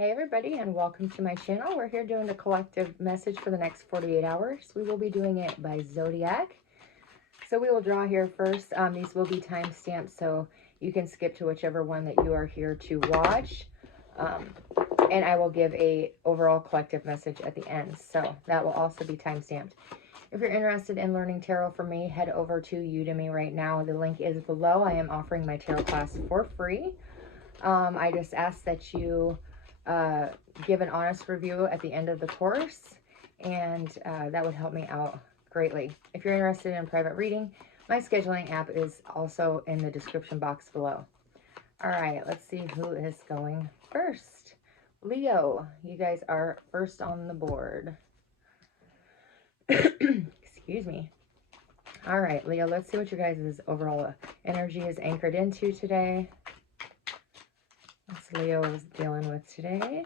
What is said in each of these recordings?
Hey everybody, and welcome to my channel. We're here doing a collective message for the next 48 hours. We will be doing it by Zodiac. So we will draw here first. These will be time stamped, so you can skip to whichever one that you are here to watch. And I will give a overall collective message at the end. So that will also be time stamped. If you're interested in learning tarot from me, head over to Udemy right now. The link is below. I am offering my tarot class for free. I just ask that you give an honest review at the end of the course, and that would help me out greatly. If you're interested in private reading, my scheduling app is also in the description box below. All right, let's see who is going first. Leo, you guys are first on the board. Excuse me. All right, Leo, let's see what your guys' overall energy is anchored into today. What's Leo is dealing with today?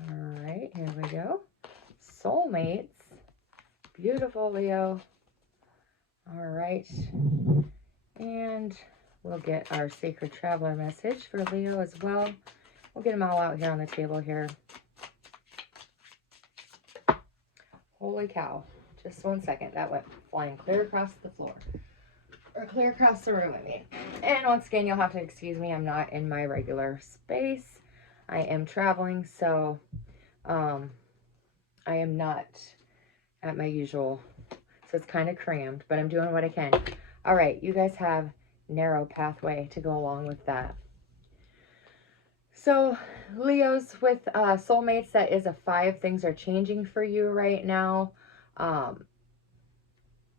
All right, here we go. Soulmates. Beautiful, Leo. All right. And we'll get our Sacred Traveler message for Leo as well. We'll get them all out here on the table here. Holy cow. Just 1 second. That went flying clear across the floor. Or clear across the room, I mean. And once again, you'll have to excuse me. I'm not in my regular space. I am traveling, so I am not at my usual. So it's kind of crammed, but I'm doing what I can. All right, you guys have narrow pathway to go along with that. So Leos with soulmates, that is a 5. Things are changing for you right now.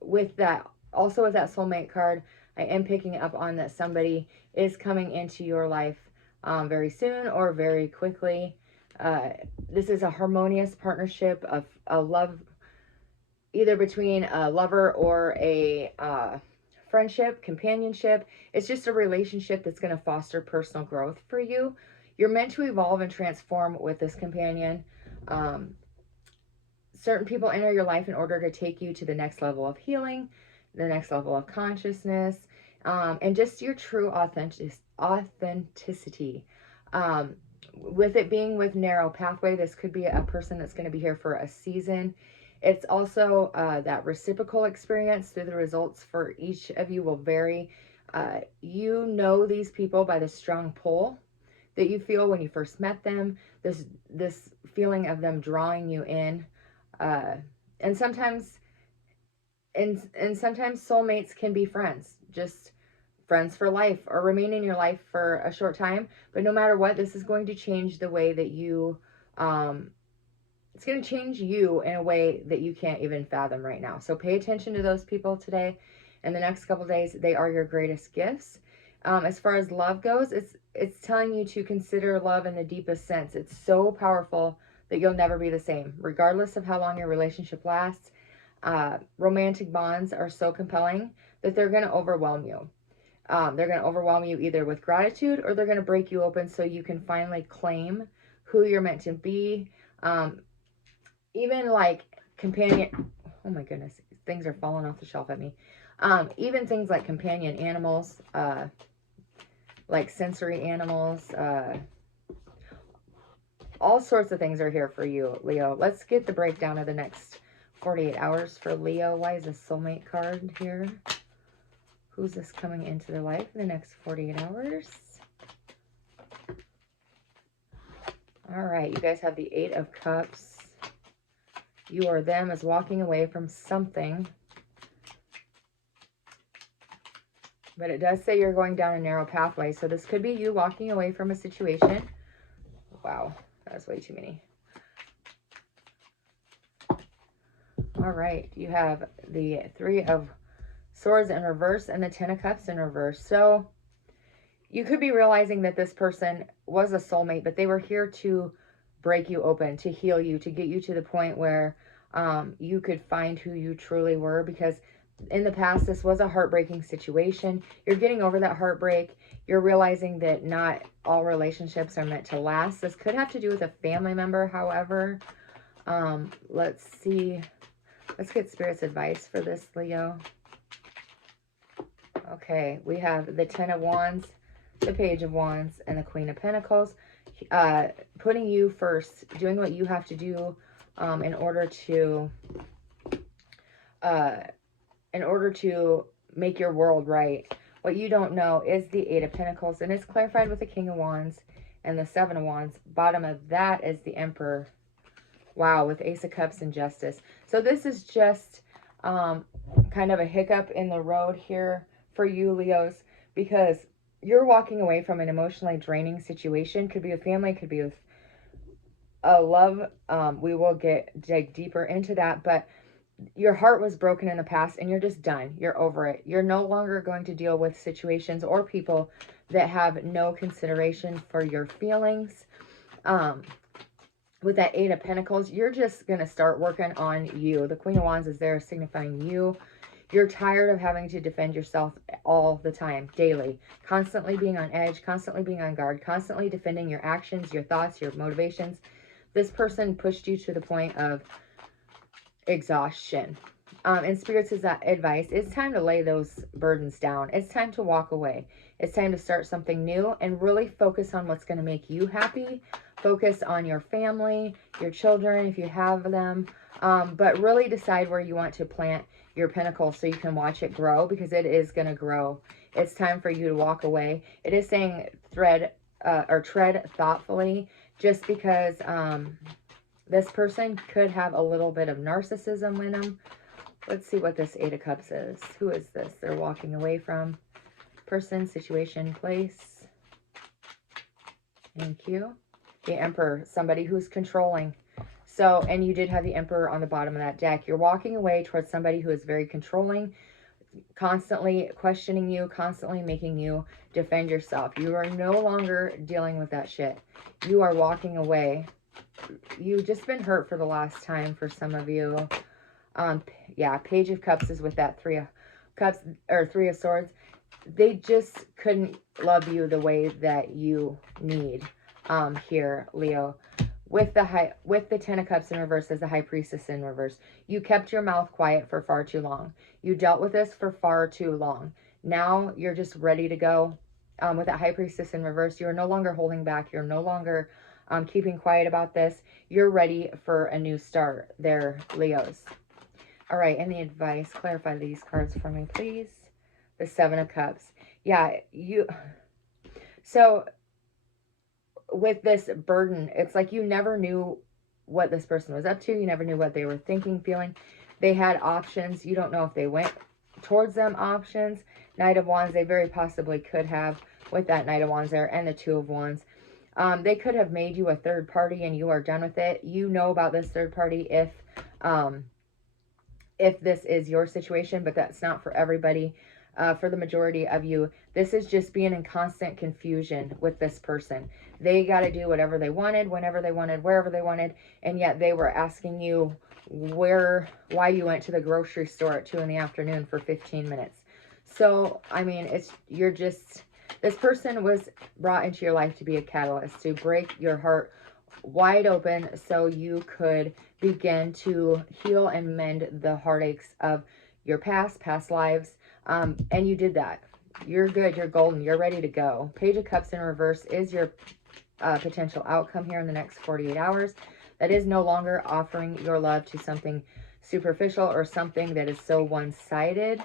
With that, also with that soulmate card, I am picking up on that somebody is coming into your life very soon or very quickly. This is a harmonious partnership of a love, either between a lover or a friendship, companionship. It's just a relationship that's going to foster personal growth for you. You're meant to evolve and transform with this companion. Certain people enter your life in order to take you to the next level of healing, the next level of consciousness, and just your true authenticity. With it being with narrow pathway, this could be a person that's going to be here for a season. It's also that reciprocal experience through the results for each of you will vary. You know these people by the strong pull that you feel when you first met them, this feeling of them drawing you in. And sometimes soulmates can be friends, just friends for life, or remain in your life for a short time. But no matter what, this is going to change the way that you, it's going to change you in a way that you can't even fathom right now. So pay attention to those people today. In the next couple days, they are your greatest gifts. As far as love goes, it's telling you to consider love in the deepest sense. It's so powerful that you'll never be the same, regardless of how long your relationship lasts. Romantic bonds are so compelling that they're going to overwhelm you. They're going to overwhelm you either with gratitude, or they're going to break you open so you can finally claim who you're meant to be. Even like companion, oh my goodness, things are falling off the shelf at me. Even things like companion animals, like sensory animals, all sorts of things are here for you, Leo. Let's get the breakdown of the next 48 hours for Leo. Why is a soulmate card here? Who's this coming into their life in the next 48 hours? All right, you guys have the 8 of Cups. You or them is walking away from something. But it does say you're going down a narrow pathway. So this could be you walking away from a situation. Wow, that's way too many. All right, you have the 3 of Swords in reverse and the 10 of Cups in reverse. So you could be realizing that this person was a soulmate, but they were here to break you open, to heal you, to get you to the point where you could find who you truly were. Because in the past, this was a heartbreaking situation. You're getting over that heartbreak. You're realizing that not all relationships are meant to last. This could have to do with a family member, however. Let's see. Let's get Spirit's advice for this, Leo. Okay, we have the Ten of Wands, the Page of Wands, and the Queen of Pentacles. Putting you first, doing what you have to do in order to make your world right. What you don't know is the Eight of Pentacles, and it's clarified with the King of Wands and the Seven of Wands. Bottom of that is the Emperor. Wow, with Ace of Cups and Justice. So this is just kind of a hiccup in the road here for you, Leos, because you're walking away from an emotionally draining situation. Could be a family, could be with a love. We will dig deeper into that, but your heart was broken in the past and you're just done. You're over it. You're no longer going to deal with situations or people that have no consideration for your feelings. With that Eight of Pentacles, you're just going to start working on you. The Queen of Wands is there signifying you. You're tired of having to defend yourself all the time, daily, constantly being on edge, constantly being on guard, constantly defending your actions, your thoughts, your motivations. This person pushed you to the point of exhaustion. And Spirit's advice, it's time to lay those burdens down. It's time to walk away. It's time to start something new and really focus on what's going to make you happy. Focus on your family, your children, if you have them. But really decide where you want to plant your pinnacle so you can watch it grow, because it is going to grow. It's time for you to walk away. It is saying tread thoughtfully, just because this person could have a little bit of narcissism in them. Let's see what this Eight of Cups is. Who is this? They're walking away from. Person, situation, place. Thank you. The Emperor, somebody who's controlling. So, and you did have the Emperor on the bottom of that deck. You're walking away towards somebody who is very controlling, constantly questioning you, constantly making you defend yourself. You are no longer dealing with that shit. You are walking away. You've just been hurt for the last time for some of you. Yeah, Page of Cups is with that Three of Cups, or Three of Swords. They just couldn't love you the way that you need here, Leo. With the Ten of Cups in reverse as the High Priestess in reverse. You kept your mouth quiet for far too long. You dealt with this for far too long. Now you're just ready to go. With that High Priestess in reverse, you're no longer holding back. You're no longer keeping quiet about this. You're ready for a new start there, Leos. All right, and the advice, clarify these cards for me, please. The Seven of Cups. Yeah, so with this burden, it's like you never knew what this person was up to. You never knew what they were thinking, feeling. They had options. You don't know if they went towards them options. Knight of Wands, they very possibly could have, with that Knight of Wands there, and the Two of Wands. They could have made you a third party and you are done with it. You know about this third party if this is your situation, but that's not for everybody. For the majority of you, this is just being in constant confusion with this person. They got to do whatever they wanted, whenever they wanted, wherever they wanted, and yet they were asking you why you went to the grocery store at 2 in the afternoon for 15 minutes. So, I mean, this person was brought into your life to be a catalyst, to break your heart wide open so you could begin to heal and mend the heartaches of your past lives. And you did that. You're good. You're golden. You're ready to go. Page of Cups in reverse is your potential outcome here in the next 48 hours. That is no longer offering your love to something superficial or something that is so one-sided.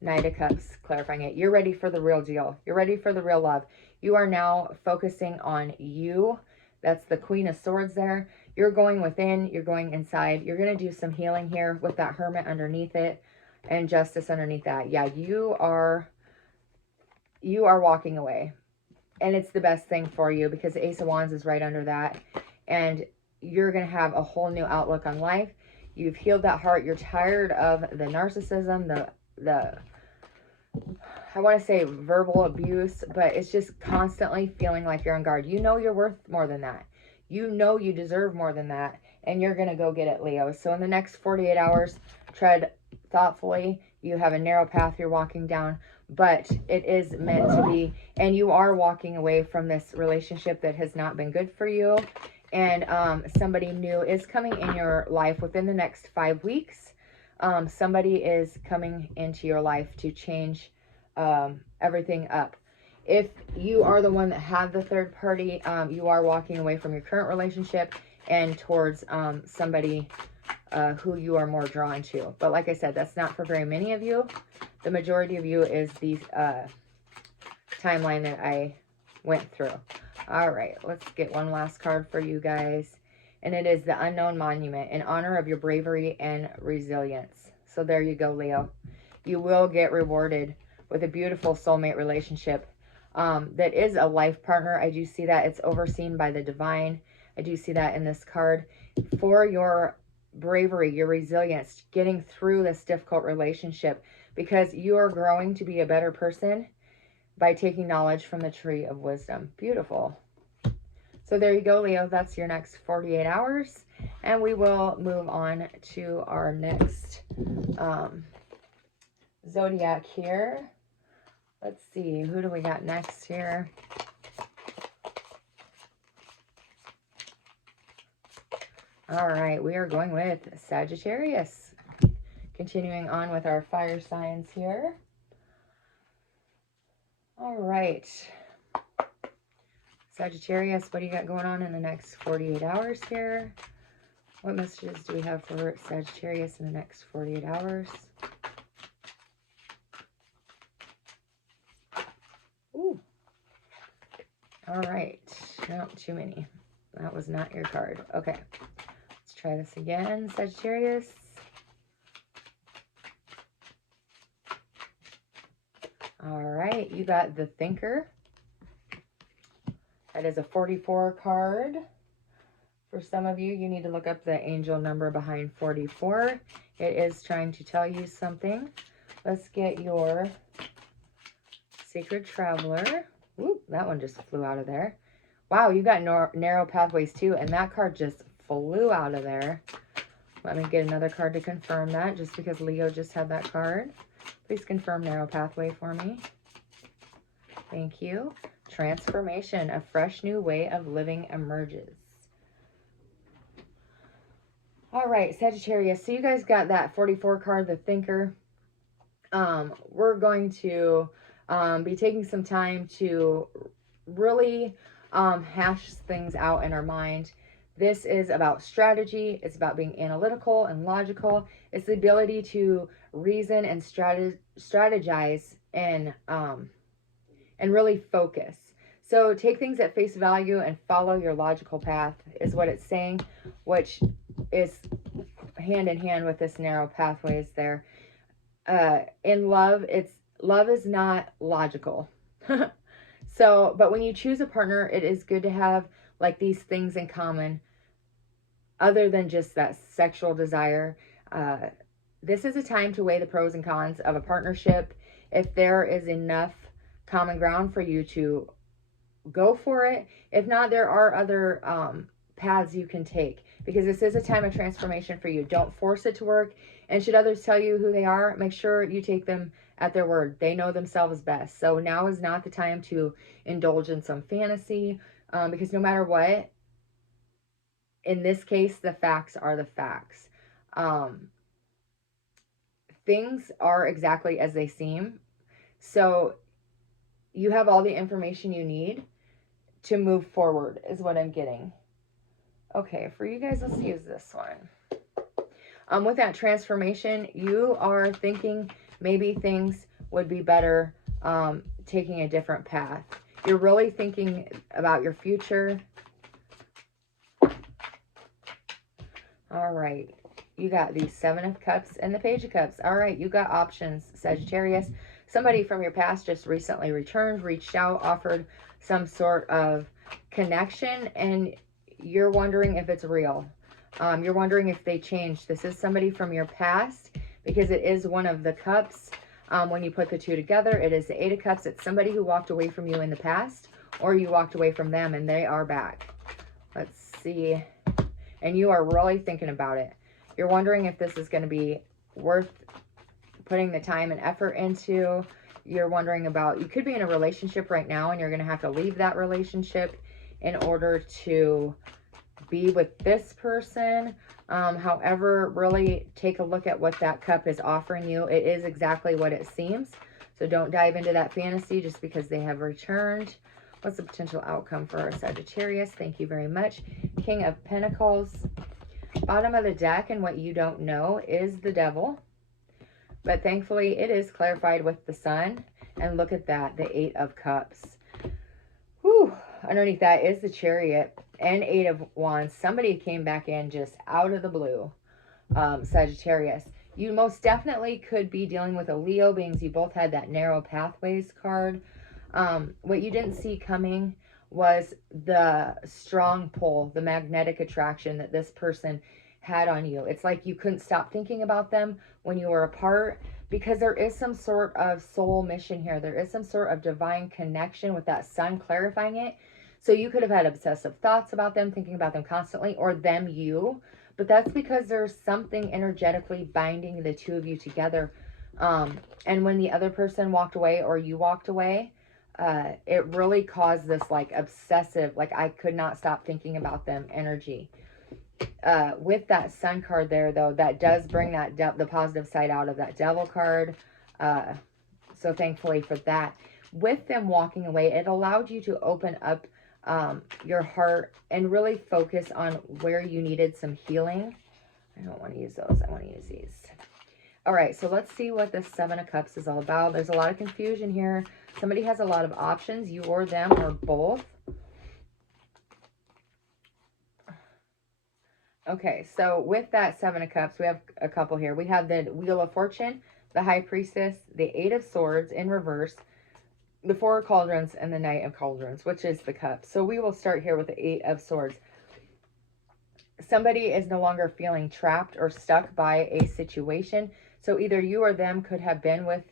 Knight of Cups, clarifying it. You're ready for the real deal. You're ready for the real love. You are now focusing on you. That's the Queen of Swords there. You're going within. You're going inside. You're going to do some healing here with that Hermit underneath it and Justice underneath that. Yeah, you are walking away. And it's the best thing for you because the Ace of Wands is right under that. And you're going to have a whole new outlook on life. You've healed that heart. You're tired of the narcissism, the I want to say verbal abuse, but it's just constantly feeling like you're on guard. You know you're worth more than that. You know you deserve more than that, and you're going to go get it, Leo. So in the next 48 hours, tread thoughtfully. You have a narrow path you're walking down, but it is meant to be, and you are walking away from this relationship that has not been good for you, and somebody new is coming in your life within the next 5 weeks. Somebody is coming into your life to change everything up. If you are the one that had the third party, you are walking away from your current relationship and towards somebody who you are more drawn to. But like I said, that's not for very many of you. The majority of you is the timeline that I went through. All right, let's get one last card for you guys. And it is the Unknown Monument, in honor of your bravery and resilience. So there you go, Leo. You will get rewarded with a beautiful soulmate relationship that is a life partner. I do see that. It's overseen by the divine. I do see that in this card. For your bravery, your resilience, getting through this difficult relationship, because you are growing to be a better person by taking knowledge from the tree of wisdom. Beautiful. So there you go, Leo. That's your next 48 hours. And we will move on to our next Zodiac here. Let's see. Who do we got next here? All right. We are going with Sagittarius. Continuing on with our fire signs here. All right. Sagittarius, what do you got going on in the next 48 hours here? What messages do we have for Sagittarius in the next 48 hours? Ooh. All right. No, too many. That was not your card. Okay. Let's try this again, Sagittarius. All right. You got the Thinker. That is a 44 card. For some of you, you need to look up the angel number behind 44. It is trying to tell you something. Let's get your Sacred Traveler. Ooh, that one just flew out of there. Wow, you got narrow pathways too, and that card just flew out of there. Let me get another card to confirm that, just because Leo just had that card. Please confirm narrow pathway for me. Thank you. Transformation, a fresh new way of living emerges. All right, Sagittarius. So you guys got that 44 card, the Thinker. We're going to be taking some time to really hash things out in our mind. This is about strategy. It's about being analytical and logical. It's the ability to reason and strategize and really focus. So take things at face value and follow your logical path is what it's saying, which is hand in hand with this narrow pathways there. In love, love is not logical. So, but when you choose a partner, it is good to have like these things in common other than just that sexual desire. This is a time to weigh the pros and cons of a partnership. If there is enough common ground for you to go for it. If not, there are other paths you can take, because this is a time of transformation for you. Don't force it to work. And should others tell you who they are, make sure you take them at their word. They know themselves best. So now is not the time to indulge in some fantasy, because no matter what, in this case, the facts are the facts. Things are exactly as they seem. So you have all the information you need to move forward is what I'm getting. Okay, for you guys, let's use this one. With that transformation, you are thinking maybe things would be better taking a different path. You're really thinking about your future. All right. You got the Seven of Cups and the Page of Cups. All right, you got options, Sagittarius. Somebody from your past just recently returned, reached out, offered some sort of connection, and you're wondering if it's real. You're wondering if they changed. This is somebody from your past because it is one of the cups. When you put the two together, it is the Eight of Cups. It's somebody who walked away from you in the past, or you walked away from them and they are back. Let's see. And you are really thinking about it. You're wondering if this is going to be worth putting the time and effort into. You're wondering about, you could be in a relationship right now and you're going to have to leave that relationship in order to be with this person. However, really take a look at what that cup is offering you. It is exactly what it seems. So don't dive into that fantasy just because they have returned. What's the potential outcome for our Sagittarius? Thank you very much. King of Pentacles. Bottom of the deck, and what you don't know is the Devil. But thankfully, it is clarified with the Sun. And look at that, the 8 of Cups. Whew. Underneath that is the Chariot and 8 of Wands. Somebody came back in just out of the blue, Sagittarius. You most definitely could be dealing with a Leo, being you both had that narrow pathways card. What you didn't see coming was the strong pull, the magnetic attraction that this person had on you. It's like you couldn't stop thinking about them when you were apart, because there is some sort of soul mission here. There is some sort of divine connection with that Sun clarifying it. So you could have had obsessive thoughts about them, thinking about them constantly, or them you. But that's because there's something energetically binding the two of you together. And when the other person walked away or you walked away, it really caused this like obsessive, like I could not stop thinking about them energy. With that Sun card there, though, that does bring that the positive side out of that Devil card. So thankfully for that. With them walking away, it allowed you to open up your heart and really focus on where you needed some healing. I don't want to use those. I want to use these. All right, so let's see what the 7 of Cups is all about. There's a lot of confusion here. Somebody has a lot of options, you or them or both. Okay, so with that 7 of Cups, we have a couple here. We have the Wheel of Fortune, the High Priestess, the 8 of Swords in reverse, the 4 of Cauldrons, and the Knight of Cauldrons, which is the Cup. So we will start here with the 8 of Swords. Somebody is no longer feeling trapped or stuck by a situation. So either you or them could have been with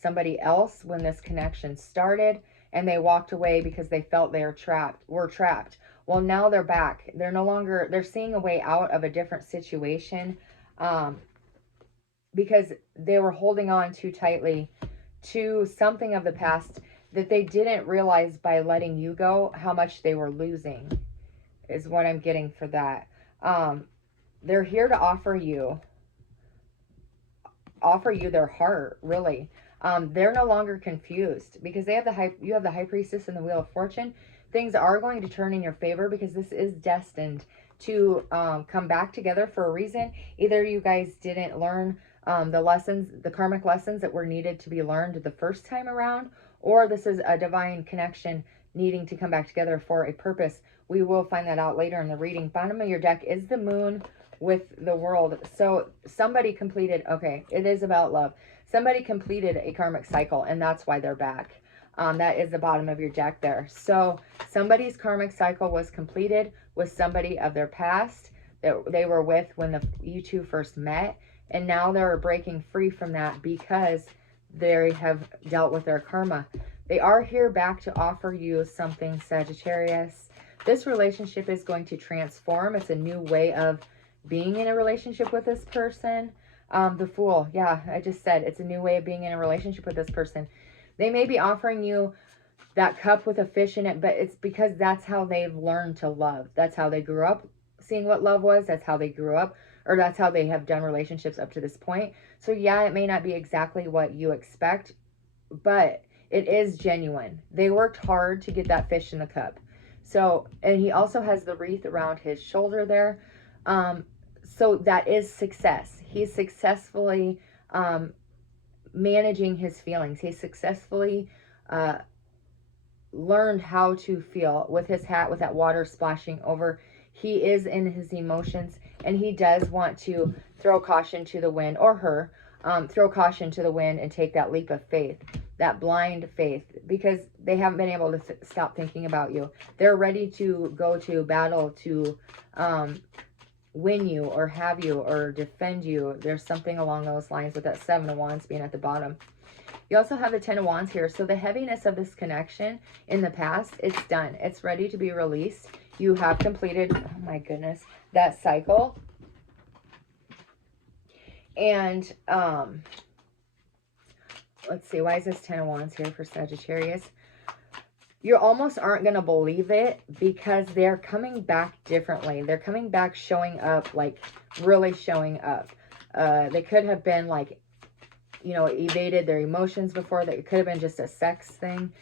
somebody else when this connection started, and they walked away because they felt they were trapped. Well, now they're back. They're no longer, they're seeing a way out of a different situation, because they were holding on too tightly to something of the past that they didn't realize by letting you go how much they were losing, is what I'm getting for that. They're here to offer you their heart, really. They're no longer confused because they have you have the High Priestess and the Wheel of Fortune. Things are going to turn in your favor because this is destined to come back together for a reason. Either you guys didn't learn the karmic lessons that were needed to be learned the first time around, or this is a divine connection needing to come back together for a purpose. We will find that out later in the reading. Bottom of your deck is the Moon with the World. So somebody completed, okay, it is about love. Somebody completed a karmic cycle, and that's why they're back. That is the bottom of your deck there. So somebody's karmic cycle was completed with somebody of their past that they were with when you two first met. And now they're breaking free from that because they have dealt with their karma. They are here back to offer you something, Sagittarius. This relationship is going to transform. It's a new way of being in a relationship with this person. The Fool. Yeah, I just said it's a new way of being in a relationship with this person. They may be offering you that cup with a fish in it, but it's because that's how they've learned to love. That's how they grew up seeing what love was. That's how they grew up, or that's how they have done relationships up to this point. So yeah, it may not be exactly what you expect, but it is genuine. They worked hard to get that fish in the cup. So, and he also has the wreath around his shoulder there. So that is success. He's successfully managing his feelings. He successfully learned how to feel with his hat, with that water splashing over. He is in his emotions, and he does want to throw caution to the wind, or her, throw caution to the wind and take that leap of faith, that blind faith, because they haven't been able to stop thinking about you. They're ready to go to battle to win you or have you or defend you. There's something along those lines with that 7 of Wands being at the bottom. You also have the 10 of Wands here. So the heaviness of this connection in the past, it's done. It's ready to be released. You have completed, oh my goodness, that cycle. And let's see, why is this 10 of Wands here for Sagittarius? You almost aren't going to believe it because they're coming back differently. They're coming back showing up, like really showing up. They could have been like, you know, evaded their emotions before. That it could have been just a sex thing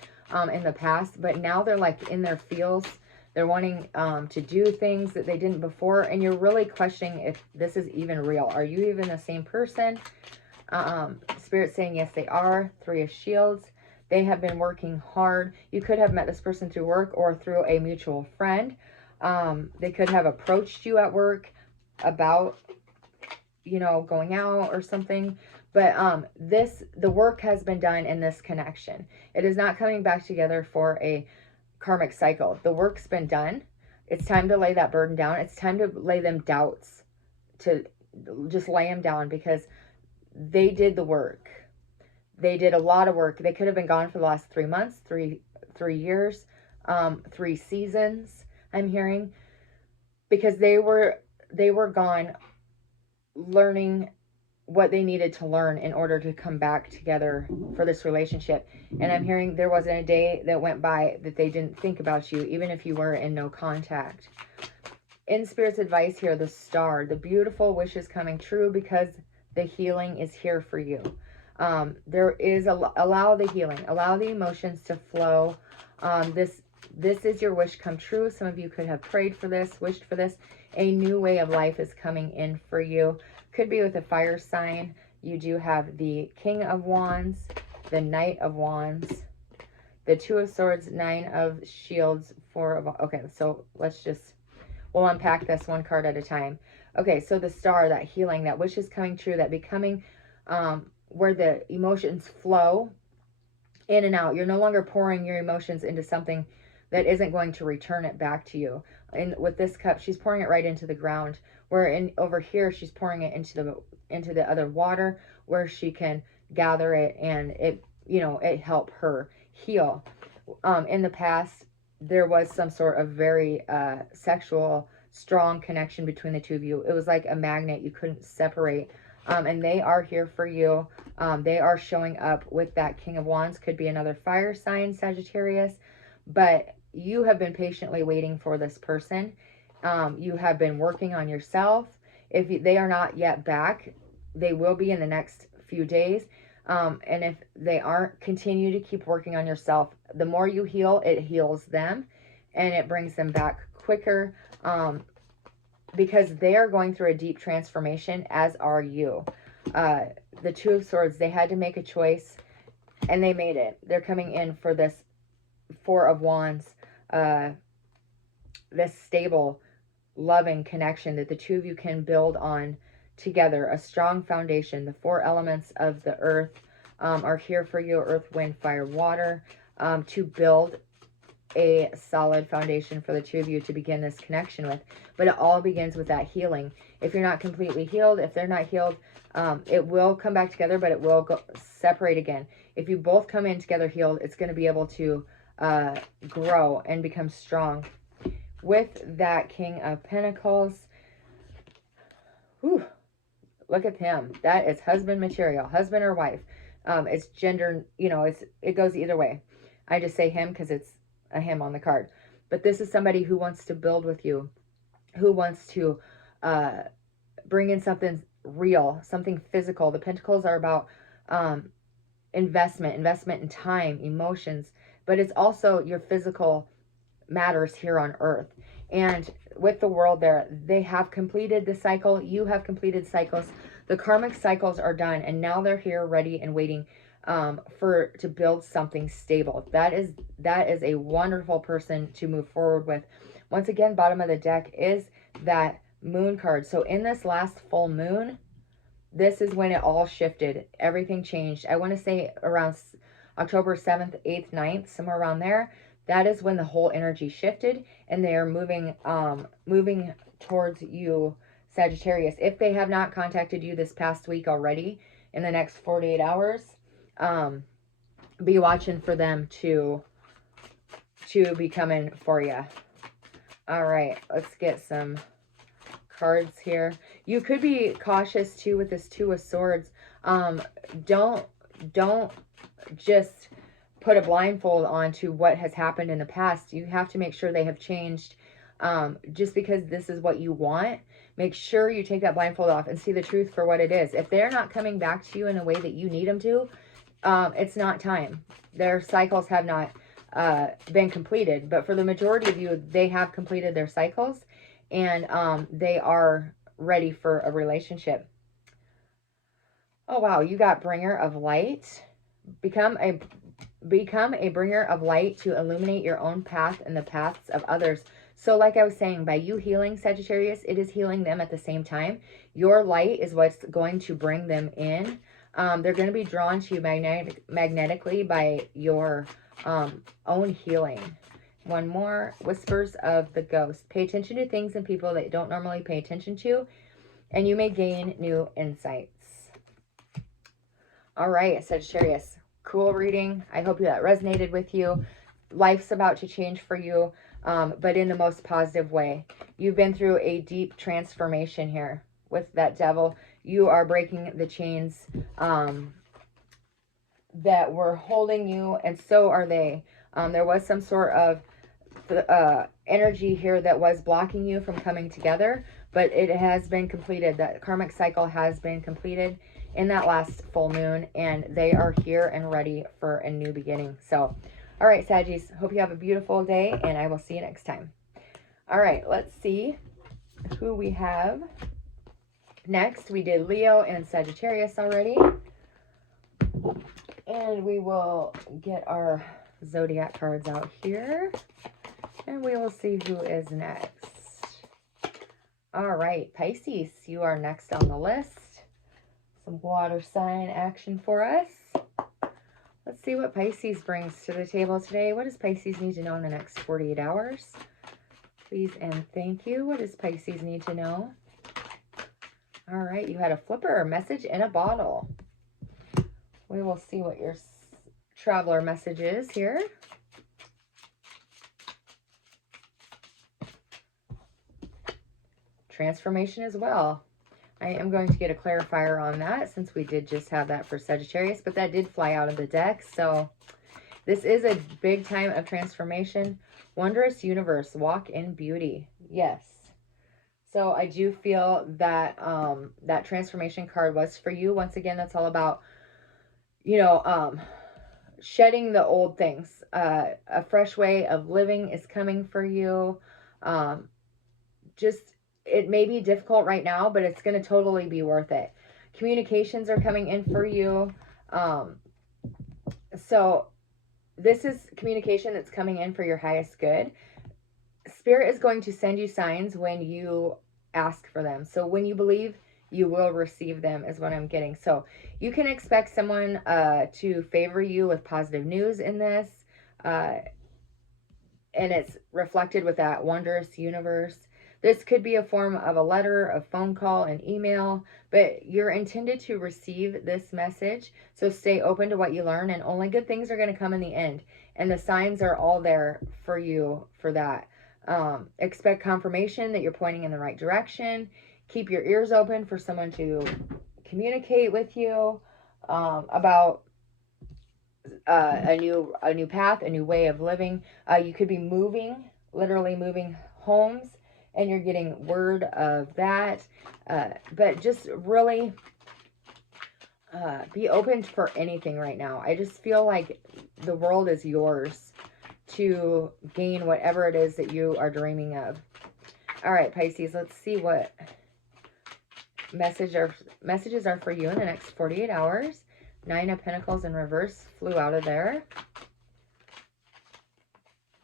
in the past, but now they're like in their feels. They're wanting to do things that they didn't before, and you're really questioning if this is even real. Are you even the same person? Spirit saying yes, they are. 3 of Shields. They have been working hard. You could have met this person through work or through a mutual friend. They could have approached you at work about, you know, going out or something. But the work has been done in this connection. It is not coming back together for a karmic cycle. The work's been done. It's time to lay that burden down. It's time to lay them doubts, to just lay them down, because they did the work. They did a lot of work. They could have been gone for the last 3 months, three years, 3 seasons, I'm hearing, because they were gone learning what they needed to learn in order to come back together for this relationship. And I'm hearing there wasn't a day that went by that they didn't think about you, even if you were in no contact. In Spirit's advice here, the Star, the beautiful wishes coming true, because the healing is here for you. There is allow the healing, allow the emotions to flow. This is your wish come true. Some of you could have prayed for this, wished for this. A new way of life is coming in for you. Could be with a fire sign. You do have the King of Wands, the Knight of Wands, the 2 of Swords, 9 of Shields, 4 of... Okay, so we'll unpack this one card at a time. Okay, so the Star, that healing, that wish is coming true, that becoming, where the emotions flow in and out. You're no longer pouring your emotions into something that isn't going to return it back to you. And with this cup, she's pouring it right into the ground. Where over here, she's pouring it into the other water, where she can gather it and it, you know, it help her heal. In the past, there was some sort of very sexual, strong connection between the two of you. It was like a magnet. You couldn't separate. And they are here for you. They are showing up with that King of Wands. Could be another fire sign, Sagittarius. But you have been patiently waiting for this person. You have been working on yourself. If they are not yet back, they will be in the next few days. And if they aren't, continue to keep working on yourself. The more you heal, it heals them. And it brings them back quicker. Because they are going through a deep transformation, as are you. The 2 of Swords, they had to make a choice. And they made it. They're coming in for this 4 of Wands. This stable, loving connection that the 2 of you can build on together. A strong foundation. The 4 elements of the earth are here for you. Earth, wind, fire, water. To build a solid foundation for the 2 of you to begin this connection with. But it all begins with that healing. If you're not completely healed, if they're not healed, it will come back together, but it will separate again. If you both come in together healed, it's going to be able to grow and become strong. With that King of Pentacles, whew, look at him. That is husband material, husband or wife. It's gender, you know, it goes either way. I just say him because it's a him on the card. But this is somebody who wants to build with you, who wants to bring in something real, something physical. The Pentacles are about investment in time, emotions, but it's also your physical matters here on earth. And with the world there, they have completed the cycle. You have completed cycles. The karmic cycles are done, and now they're here ready and waiting to build something stable. That is a wonderful person to move forward with. Once again, bottom of the deck is that moon card. So in this last full moon, this is when it all shifted. Everything changed. I want to say around October 7th, 8th, 9th, somewhere around there. That is when the whole energy shifted, and they are moving towards you, Sagittarius. If they have not contacted you this past week already, in the next 48 hours, be watching for them to be coming for you. All right, let's get some cards here. You could be cautious too with this 2 of Swords. Don't just put a blindfold on to what has happened in the past. You have to make sure they have changed. Just because this is what you want make sure you take that blindfold off and see the truth for what it is. If they're not coming back to you in a way that you need them to, it's not time. Their cycles have not been completed. But for the majority of you, they have completed their cycles, and they are ready for a relationship. Oh, wow. You got bringer of light. Become a bringer of light to illuminate your own path and the paths of others. So like I was saying, by you healing Sagittarius, it is healing them at the same time. Your light is what's going to bring them in. They're going to be drawn to you magnetically by your own healing. One more. Whispers of the ghost. Pay attention to things and people that you don't normally pay attention to, and you may gain new insights. All right, Sagittarius. Cool reading. I hope that resonated with you. Life's about to change for you, but in the most positive way. You've been through a deep transformation here with that devil. You are breaking the chains that were holding you, and so are they. There was some sort of energy here that was blocking you from coming together, but it has been completed. That karmic cycle has been completed in that last full moon, and they are here and ready for a new beginning. So, all right, Saggies, hope you have a beautiful day, and I will see you next time. All right, let's see who we have next. We did Leo and Sagittarius already, and we will get our Zodiac cards out here, and we will see who is next. All right, Pisces, you are next on the list. Some water sign action for us. Let's see what Pisces brings to the table today. What does Pisces need to know in the next 48 hours? Please and thank you. What does Pisces need to know? All right, you had a flipper, message in a bottle. We will see what your traveler message is here. Transformation as well. I am going to get a clarifier on that since we did just have that for Sagittarius, but that did fly out of the deck. So this is a big time of transformation. Wondrous universe, walk in beauty. Yes. So I do feel that that transformation card was for you. Once again, that's all about, you know, shedding the old things. A fresh way of living is coming for you. It may be difficult right now, but it's going to totally be worth it. Communications are coming in for you. So this is communication that's coming in for your highest good. Spirit is going to send you signs when you ask for them. So when you believe, you will receive them is what I'm getting. So you can expect someone to favor you with positive news in this. And it's reflected with that wondrous universe. This could be a form of a letter, a phone call, an email, but you're intended to receive this message. So stay open to what you learn, and only good things are going to come in the end. And the signs are all there for you for that. Expect confirmation that you're pointing in the right direction. Keep your ears open for someone to communicate with you about a new path, a new way of living. You could be moving, literally moving homes, and you're getting word of that. But just really be open for anything right now. I just feel like the world is yours to gain whatever it is that you are dreaming of. All right, Pisces, let's see what messages are for you in the next 48 hours. 9 of Pentacles in reverse flew out of there.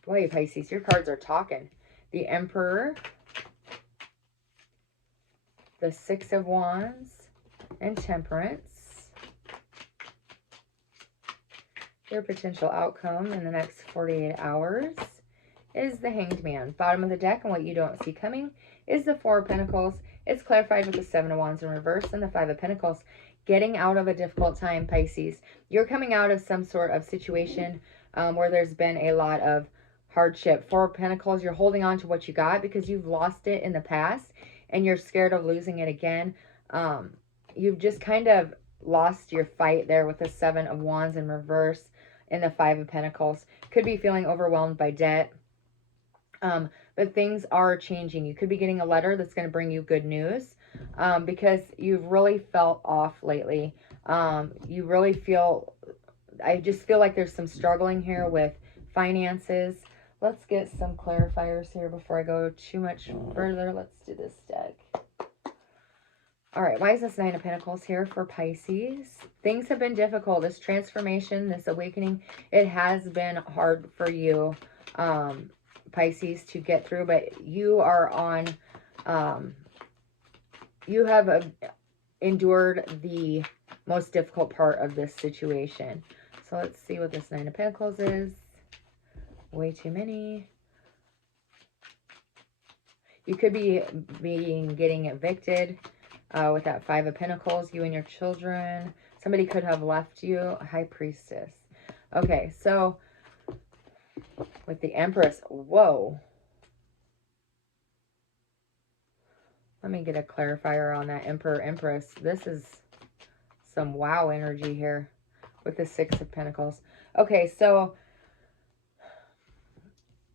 Boy, Pisces, your cards are talking. The Emperor, the 6 of Wands, and Temperance. Your potential outcome in the next 48 hours is the Hanged Man. Bottom of the deck, and what you don't see coming is the 4 of Pentacles. It's clarified with the 7 of Wands in reverse and the 5 of Pentacles. Getting out of a difficult time, Pisces. You're coming out of some sort of situation where there's been a lot of hardship. 4 of Pentacles, you're holding on to what you got because you've lost it in the past and you're scared of losing it again. You've just kind of lost your fight there with the 7 of Wands in reverse and the 5 of Pentacles. Could be feeling overwhelmed by debt. but things are changing. You could be getting a letter that's going to bring you good news, because you've really felt off lately. You really feel, I just feel like there's some struggling here with finances. Let's get some clarifiers here before I go too much further. Let's do this deck. All right, why is this Nine of Pentacles here for Pisces? Things have been difficult. This transformation, this awakening, it has been hard for you, Pisces, to get through, but you are on, you have endured the most difficult part of this situation. So let's see what this Nine of Pentacles is. Way too many. You could be getting evicted with that Five of Pentacles, you and your children. Somebody could have left you. High Priestess. Okay, so with the Empress, whoa. Let me get a clarifier on that Emperor, Empress. This is some wow energy here with the Six of Pentacles. Okay, so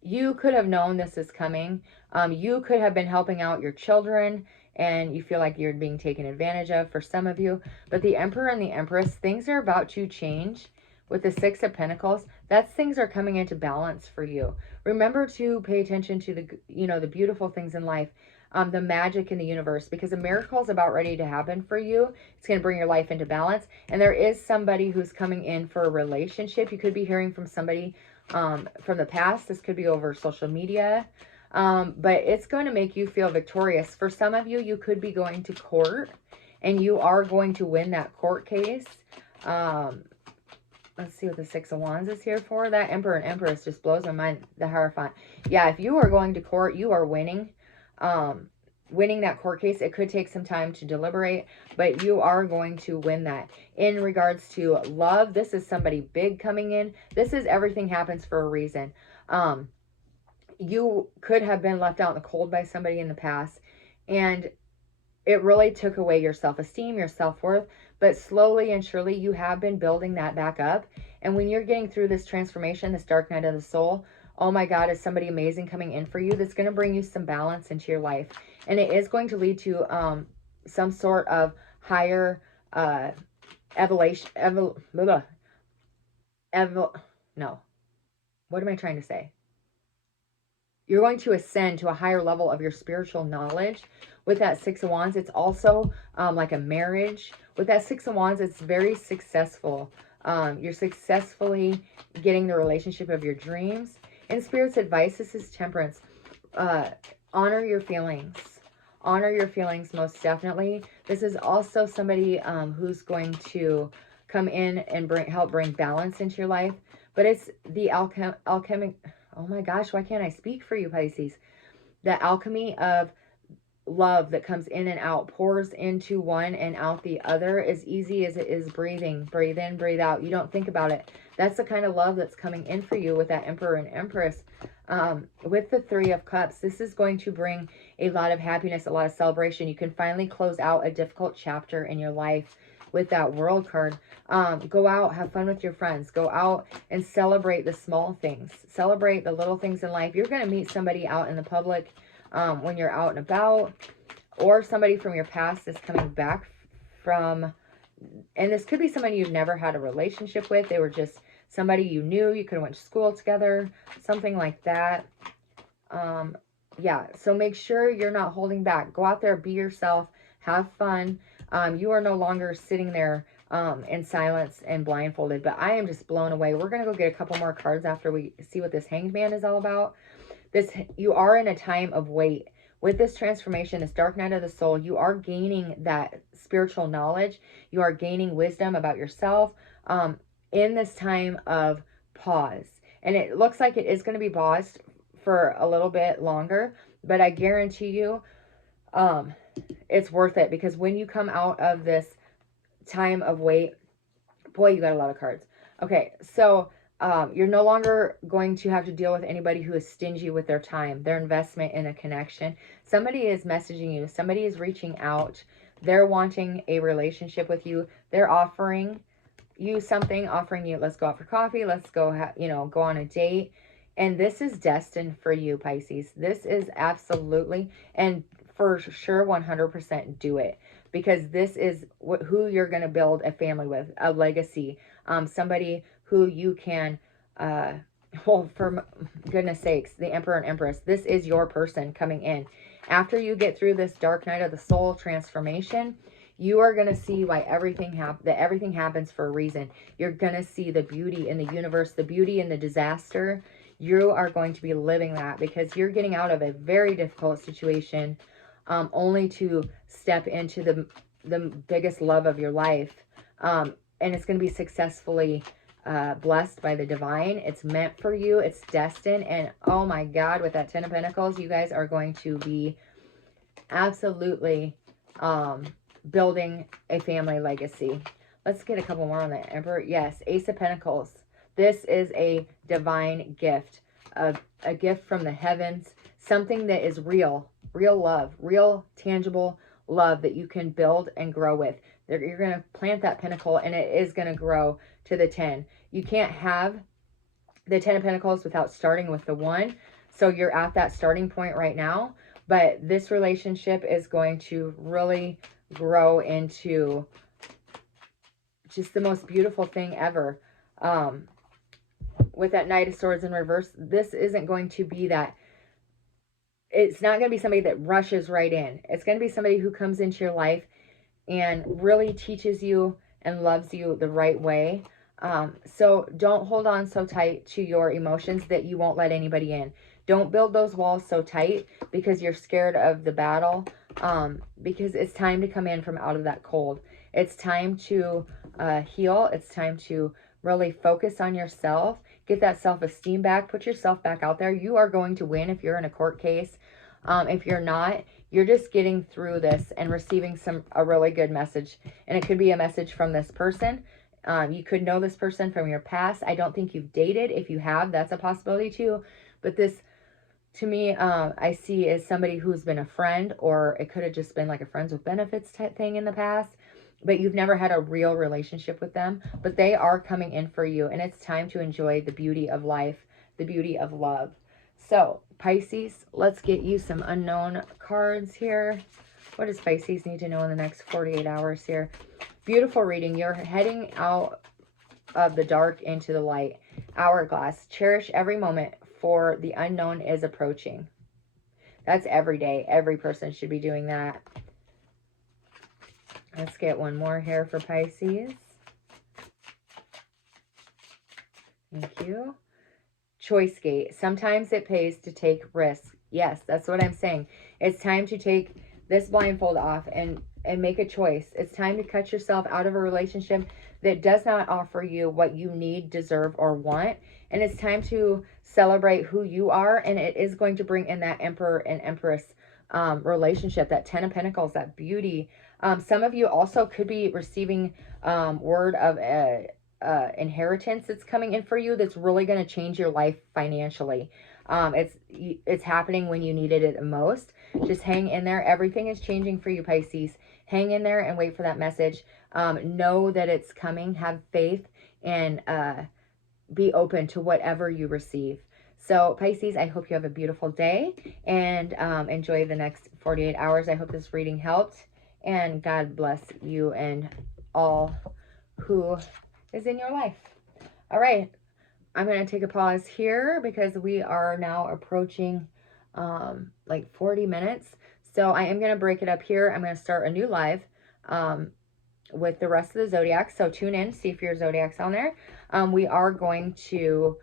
you could have known this is coming. You could have been helping out your children and you feel like you're being taken advantage of for some of you. But the Emperor and the Empress, things are about to change. With the Six of Pentacles, that's things are coming into balance for you. Remember to pay attention to the, the beautiful things in life, the magic in the universe, because a miracle is about ready to happen for you. It's going to bring your life into balance. And there is somebody who's coming in for a relationship. You could be hearing from somebody from the past. This could be over social media. But it's going to make you feel victorious. For some of you, you could be going to court and you are going to win that court case. Let's see what the Six of Wands is here for. That Emperor and Empress just blows my mind. The Hierophant. Yeah, if you are going to court, you are winning. Winning that court case. It could take some time to deliberate, but you are going to win that. In regards to love, this is somebody big coming in. This is everything happens for a reason. You could have been left out in the cold by somebody in the past, and it really took away your self-esteem, your self-worth, but slowly and surely you have been building that back up. And when you're getting through this transformation, this dark night of the soul, oh my God, is somebody amazing coming in for you that's going to bring you some balance into your life. And it is going to lead to some sort of higher evolution. No. What am I trying to say? You're going to ascend to a higher level of your spiritual knowledge. With that Six of Wands, it's also like a marriage. With that Six of Wands, it's very successful. You're successfully getting the relationship of your dreams. In Spirit's advice, this is Temperance. Honor your feelings. Honor your feelings, most definitely. This is also somebody who's going to come in and help bring balance into your life. But it's the alchemic... Oh my gosh, why can't I speak for you, Pisces? The alchemy of love that comes in and out, pours into one and out the other, as easy as it is breathing. Breathe in, breathe out. You don't think about it. That's the kind of love that's coming in for you with that Emperor and Empress. With the Three of Cups, this is going to bring a lot of happiness, a lot of celebration. You can finally close out a difficult chapter in your life with that World card. Go out, have fun with your friends. Go out and celebrate the small things. Celebrate the little things in life. You're going to meet somebody out in the public when you're out and about, or somebody from your past is coming back from, and this could be somebody you've never had a relationship with. They were just somebody you knew. You could have went to school together, something like that. Yeah, so make sure you're not holding back. Go out there, be yourself, have fun. You are no longer sitting there in silence and blindfolded, but I am just blown away. We're going to go get a couple more cards after we see what this Hanged Man is all about. You are in a time of wait. With this transformation, this dark night of the soul, you are gaining that spiritual knowledge. You are gaining wisdom about yourself in this time of pause. And it looks like it is going to be paused for a little bit longer, but I guarantee you it's worth it, because when you come out of this time of wait, boy, you got a lot of cards. Okay, so you're no longer going to have to deal with anybody who is stingy with their time, their investment in a connection. Somebody is messaging you. Somebody is reaching out. They're wanting a relationship with you. They're offering you something, offering you, let's go out for coffee. Let's go, go on a date. And this is destined for you, Pisces. This is absolutely, and for sure, 100% do it. Because this is who you're going to build a family with, a legacy. Somebody who you can, well, for goodness sakes, the Emperor and Empress, this is your person coming in. After you get through this dark night of the soul transformation, you are going to see why everything happens for a reason. You're going to see the beauty in the universe, the beauty in the disaster. You are going to be living that because you're getting out of a very difficult situation, only to step into the biggest love of your life. And it's going to be successfully blessed by the divine. It's meant for you. It's destined. And oh my God, with that 10 of Pentacles, you guys are going to be absolutely building a family legacy. Let's get a couple more on the Emperor. Yes, Ace of Pentacles. This is a divine gift, a gift from the heavens, something that is real love, real tangible love that you can build and grow with. You're going to plant that pentacle and it is going to grow to the 10. You can't have the 10 of Pentacles without starting with the 1. So you're at that starting point right now. But this relationship is going to really grow into just the most beautiful thing ever. With that Knight of Swords in reverse, this isn't going to be that. It's not going to be somebody that rushes right in. It's going to be somebody who comes into your life and really teaches you and loves you the right way. So don't hold on so tight to your emotions that you won't let anybody in. Don't build those walls so tight because you're scared of the battle. Because it's time to come in from out of that cold. It's time to heal. It's time to really focus on yourself. Get that self-esteem back. Put yourself back out there. You are going to win if you're in a court case. If you're not, you're just getting through this and receiving a really good message. And it could be a message from this person. You could know this person from your past. I don't think you've dated. If you have, that's a possibility too. But this, to me, I see as somebody who's been a friend, or it could have just been like a friends with benefits type thing in the past. But you've never had a real relationship with them. But they are coming in for you. And it's time to enjoy the beauty of life, the beauty of love. So, Pisces, let's get you some unknown cards here. What does Pisces need to know in the next 48 hours here? Beautiful reading. You're heading out of the dark into the light. Hourglass. Cherish every moment, for the unknown is approaching. That's every day. Every person should be doing that. Let's get one more here for Pisces. Thank you. Choice gate. Sometimes it pays to take risks. Yes, that's what I'm saying. It's time to take this blindfold off and make a choice. It's time to cut yourself out of a relationship that does not offer you what you need, deserve, or want. And it's time to celebrate who you are. And it is going to bring in that Emperor and Empress relationship, that 10 of Pentacles, that beauty. Some of you also could be receiving word of inheritance that's coming in for you that's really going to change your life financially. It's happening when you needed it the most. Just hang in there. Everything is changing for you, Pisces. Hang in there and wait for that message. Know that it's coming. Have faith and be open to whatever you receive. So, Pisces, I hope you have a beautiful day and enjoy the next 48 hours. I hope this reading helped. And God bless you and all who is in your life. All right. I'm going to take a pause here because we are now approaching like 40 minutes. So I am going to break it up here. I'm going to start a new live with the rest of the Zodiac. So tune in, see if your Zodiac's on there. We are going to...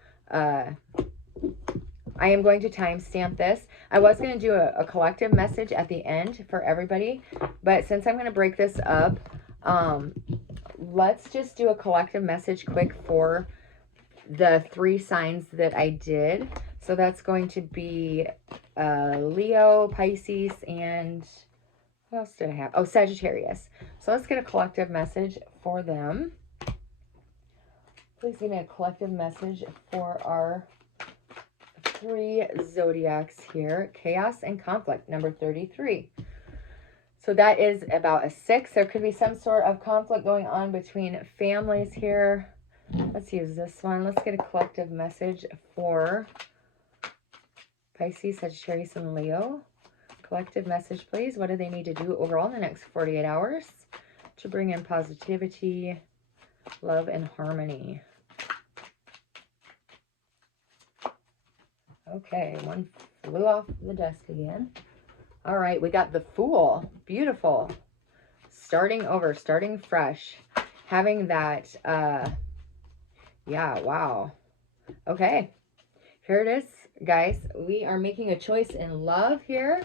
I am going to timestamp this. I was going to do a collective message at the end for everybody, but since I'm going to break this up, let's just do a collective message quick for the 3 signs that I did. So that's going to be Leo, Pisces, and what else did I have? Oh, Sagittarius. So let's get a collective message for them. Please give me a collective message for our 3 Zodiacs here. Chaos and conflict, number 33. So that is about a 6. There could be some sort of conflict going on between families here. Let's use this one. Let's get a collective message for Pisces, Sagittarius, and Leo. Collective message, please. What do they need to do overall in the next 48 hours to bring in positivity, love, and harmony? Okay, one flew off the desk again. All right, we got the Fool. Beautiful. Starting over, starting fresh. Having that, yeah, wow. Okay, here it is, guys. We are making a choice in love here.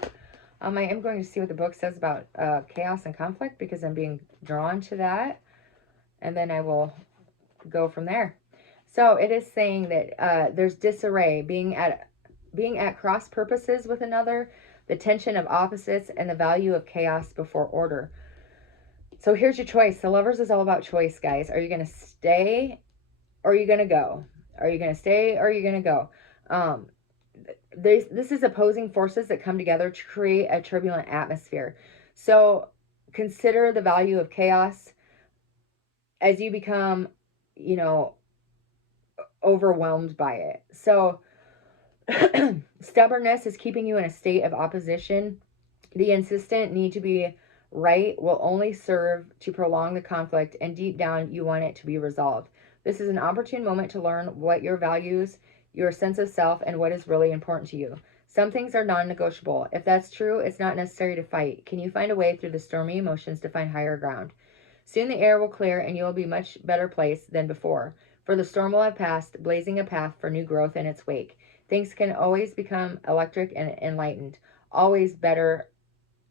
I am going to see what the book says about chaos and conflict because I'm being drawn to that. And then I will go from there. So it is saying that there's disarray, being at cross purposes with another, the tension of opposites, and the value of chaos before order. So here's your choice. The Lovers is all about choice, guys. Are you going to stay or are you going to go? Are you going to stay or are you going to go? This is opposing forces that come together to create a turbulent atmosphere. So consider the value of chaos as you become, you know, overwhelmed by it. So stubbornness is keeping you in a state of opposition. The insistent need to be right will only serve to prolong the conflict, and deep down you want it to be resolved. This is an opportune moment to learn what your values, your sense of self, and what is really important to you. Some things are non-negotiable. If that's true, it's not necessary to fight. Can you find a way through the stormy emotions to find higher ground? Soon the air will clear and you will be much better placed than before. For the storm will have passed, blazing a path for new growth in its wake. Things can always become electric and enlightened, always better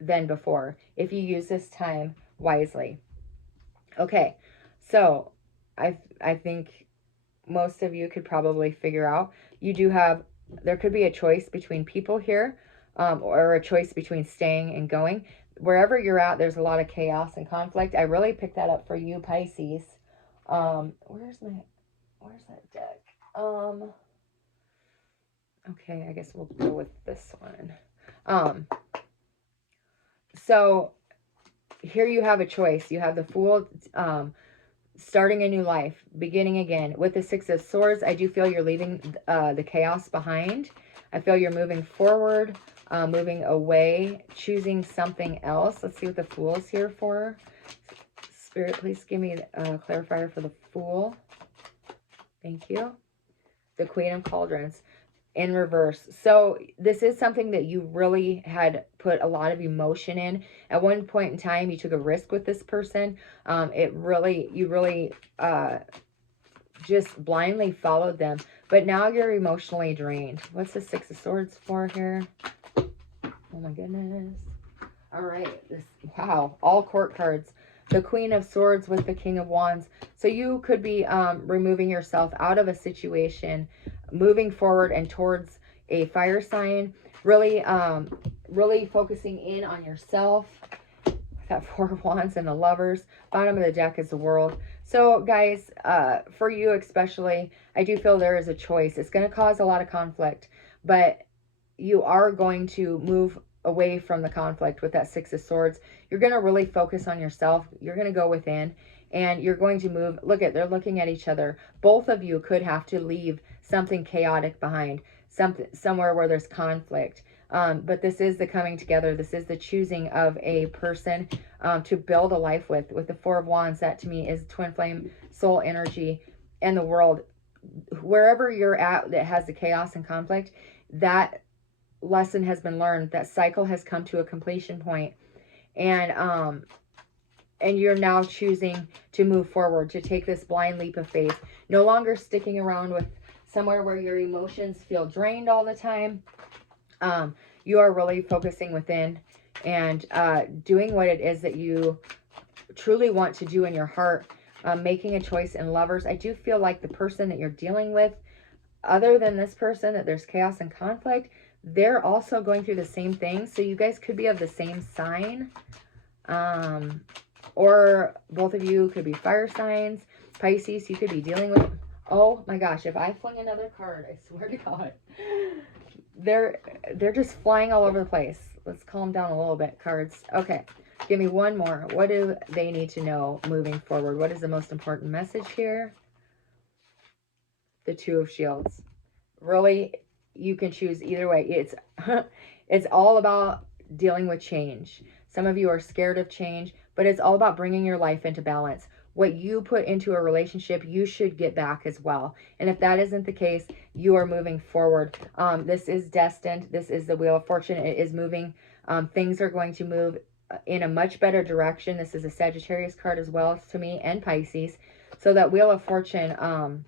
than before, if you use this time wisely. Okay, so I think most of you could probably figure out, there could be a choice between people here, or a choice between staying and going. Wherever you're at, there's a lot of chaos and conflict. I really picked that up for you, Pisces. Where's that deck? Okay, I guess we'll go with this one. So here you have a choice. You have the Fool, starting a new life, beginning again. With the Six of Swords, I do feel you're leaving the chaos behind. I feel you're moving forward, moving away, choosing something else. Let's see what the Fool is here for. Spirit, please give me a clarifier for the Fool. Thank you. The Queen of Cauldrons in reverse. So this is something that you really had put a lot of emotion in. At one point in time, you took a risk with this person. You really just blindly followed them. But now you're emotionally drained. What's the Six of Swords for here? Oh my goodness. All right. Wow. All court cards. The Queen of Swords with the King of Wands. So you could be removing yourself out of a situation, moving forward and towards a fire sign, really focusing in on yourself. That Four of Wands and the Lovers. Bottom of the deck is the World. So guys, for you especially, I do feel there is a choice. It's going to cause a lot of conflict, but you are going to move away from the conflict with that Six of Swords. You're going to really focus on yourself. You're going to go within and you're going to move. Look at, they're looking at each other. Both of you could have to leave something chaotic behind, somewhere where there's conflict. But this is the coming together. This is the choosing of a person to build a life with. With the Four of Wands, that to me is twin flame, soul energy, and the World. Wherever you're at that has the chaos and conflict, that lesson has been learned. That cycle has come to a completion point, and you're now choosing to move forward, to take this blind leap of faith. No longer sticking around with somewhere where your emotions feel drained all the time. You are really focusing within and doing what it is that you truly want to do in your heart, making a choice in Lovers. I do feel like the person that you're dealing with, other than this person, that there's chaos and conflict, they're also going through the same thing. So you guys could be of the same sign, or both of you could be fire signs. Pisces, you could be dealing with, oh my gosh, if I fling another card, I swear to God, they're just flying all over the place. Let's calm down a little bit, cards. Okay, give me one more. What do they need to know moving forward? What is the most important message here? The Two of Shields. Really, you can choose either way. It's it's all about dealing with change. Some of you are scared of change, but it's all about bringing your life into balance. What you put into a relationship, you should get back as well. And if that isn't the case, you are moving forward. This is destined. This is the Wheel of Fortune. It is moving. Things are going to move in a much better direction. This is a Sagittarius card as well to me, and Pisces. So that Wheel of Fortune,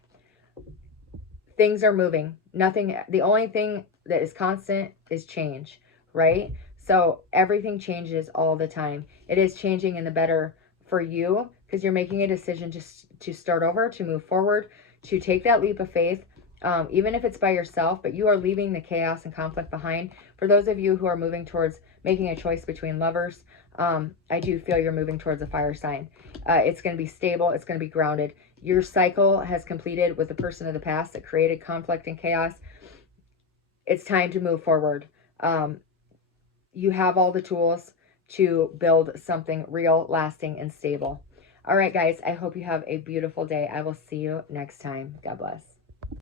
things are moving. Nothing, the only thing that is constant is change, right? So everything changes all the time. It is changing in the better for you because you're making a decision to start over, to move forward, to take that leap of faith, even if it's by yourself, but you are leaving the chaos and conflict behind. For those of you who are moving towards making a choice between lovers, I do feel you're moving towards a fire sign. It's going to be stable. It's going to be grounded. Your cycle has completed with the person of the past that created conflict and chaos. It's time to move forward. You have all the tools to build something real, lasting, and stable. All right, guys, I hope you have a beautiful day. I will see you next time. God bless.